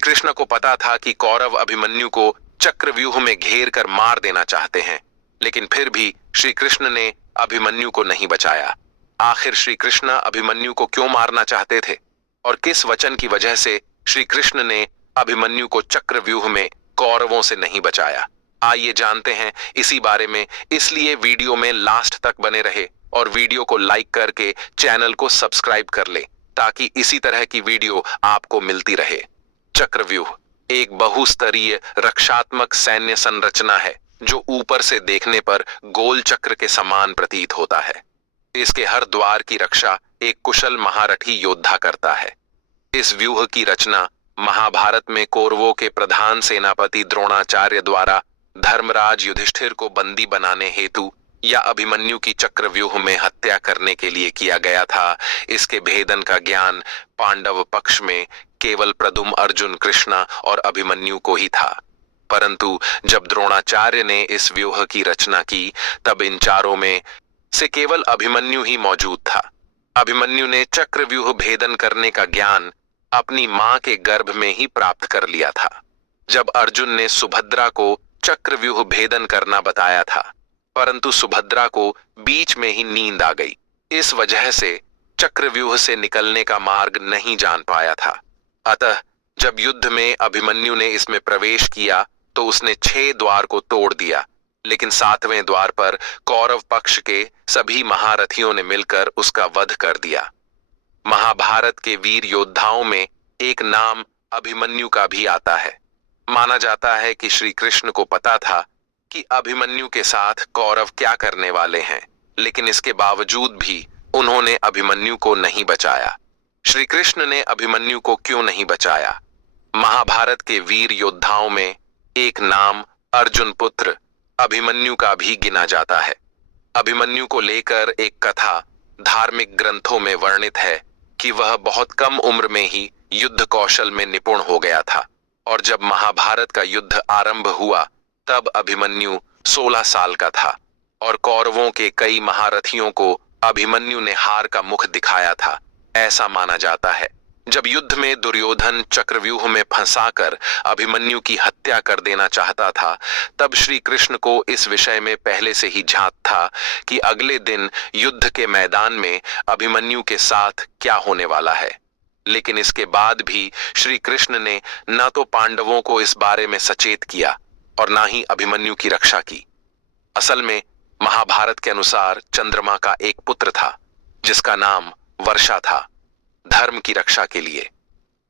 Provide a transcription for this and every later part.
कृष्ण को पता था कि कौरव अभिमन्यु को चक्रव्यूह में घेर कर मार देना चाहते हैं, लेकिन फिर भी श्री कृष्ण ने अभिमन्यु को नहीं बचाया। आखिर श्री कृष्ण अभिमन्यु को क्यों मारना चाहते थे और किस वचन की वजह से श्री कृष्ण ने अभिमन्यु को चक्रव्यूह में कौरवों से नहीं बचाया? आइए जानते हैं इसी बारे में, इसलिए वीडियो में लास्ट तक बने रहे और वीडियो को लाइक करके चैनल को सब्सक्राइब कर ले ताकि इसी तरह की वीडियो आपको मिलती रहे। चक्रव्यूह एक बहुस्तरीय रक्षात्मक सैन्य संरचना है जो ऊपर से देखने पर गोल चक्र के समान प्रतीत होता है। इसके हर द्वार की रक्षा एक कुशल महारथी योद्धा करता है। इस व्यूह की रचना महाभारत में कौरवों के प्रधान सेनापति द्रोणाचार्य द्वारा धर्मराज युधिष्ठिर को बंदी बनाने हेतु या अभिमन्यु की चक्रव्यूह में हत्या करने के लिए किया गया था। इसके भेदन का ज्ञान पांडव पक्ष में केवल प्रद्युम्न, अर्जुन, कृष्णा और अभिमन्यु को ही था, परंतु जब द्रोणाचार्य ने इस व्यूह की रचना की तब इन चारों में से केवल अभिमन्यु ही मौजूद था। अभिमन्यु ने चक्रव्यूह भेदन करने का ज्ञान अपनी मां के गर्भ में ही प्राप्त कर लिया था। जब अर्जुन ने सुभद्रा को चक्रव्यूह भेदन करना बताया था, परंतु सुभद्रा को बीच में ही नींद आ गई, इस वजह से चक्रव्यूह से निकलने का मार्ग नहीं जान पाया था। अतः जब युद्ध में अभिमन्यु ने इसमें प्रवेश किया तो उसने 6 द्वार को तोड़ दिया, लेकिन 7वें द्वार पर कौरव पक्ष के सभी महारथियों ने मिलकर उसका वध कर दिया। महाभारत के वीर योद्धाओं में एक नाम अभिमन्यु का भी आता है। माना जाता है कि श्री कृष्ण को पता था कि अभिमन्यु के साथ कौरव क्या करने वाले हैं, लेकिन इसके बावजूद भी उन्होंने अभिमन्यु को नहीं बचाया। श्री कृष्ण ने अभिमन्यु को क्यों नहीं बचाया? महाभारत के वीर योद्धाओं में एक नाम अर्जुन पुत्र अभिमन्यु का भी गिना जाता है। अभिमन्यु को लेकर एक कथा धार्मिक ग्रंथों में वर्णित है कि वह बहुत कम उम्र में ही युद्ध कौशल में निपुण हो गया था और जब महाभारत का युद्ध आरंभ हुआ तब अभिमन्यु 16 साल का था और कौरवों के कई महारथियों को अभिमन्यु ने हार का मुख दिखाया था। ऐसा माना जाता है जब युद्ध में दुर्योधन चक्रव्यूह में फंसाकर अभिमन्यु की हत्या कर देना चाहता था, तब श्री कृष्ण को इस विषय में पहले से ही झांक था कि अगले दिन युद्ध के मैदान में अभिमन्यु के साथ क्या होने वाला है। लेकिन इसके बाद भी श्री कृष्ण ने न तो पांडवों को इस बारे में सचेत किया और न ही अभिमन्यु की रक्षा की। असल में महाभारत के अनुसार चंद्रमा का एक पुत्र था जिसका नाम वर्षा था। धर्म की रक्षा के लिए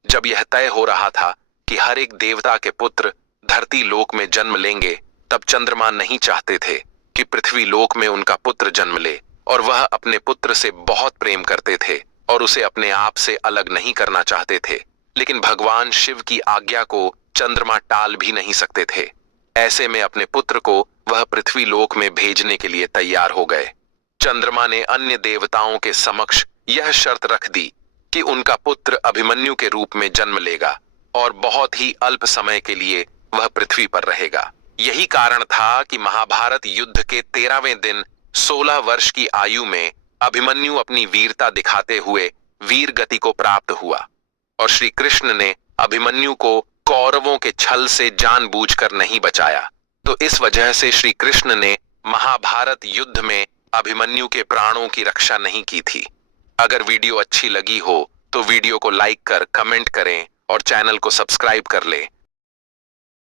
जब यह तय हो रहा था कि हर एक देवता के पुत्र धरती लोक में जन्म लेंगे, तब चंद्रमा नहीं चाहते थे कि पृथ्वी लोक में उनका पुत्र जन्म ले, और वह अपने पुत्र से बहुत प्रेम करते थे और उसे अपने आप से अलग नहीं करना चाहते थे। लेकिन भगवान शिव की आज्ञा को चंद्रमा टाल भी नहीं सकते थे। ऐसे में अपने पुत्र को वह पृथ्वी लोक में भेजने के लिए तैयार हो गए। चंद्रमा ने अन्य देवताओं के समक्ष यह शर्त रख दी कि उनका पुत्र अभिमन्यु के रूप में जन्म लेगा और बहुत ही अल्प समय के लिए वह पृथ्वी पर रहेगा। यही कारण था कि महाभारत युद्ध के 13वें दिन 16 वर्ष की आयु में अभिमन्यु अपनी वीरता दिखाते हुए वीर गति को प्राप्त हुआ और श्री कृष्ण ने अभिमन्यु को कौरवों के छल से जानबूझकर नहीं बचाया। तो इस वजह से श्री कृष्ण ने महाभारत युद्ध में अभिमन्यु के प्राणों की रक्षा नहीं की थी। अगर वीडियो अच्छी लगी हो तो वीडियो को लाइक कर कमेंट करें और चैनल को सब्सक्राइब कर लें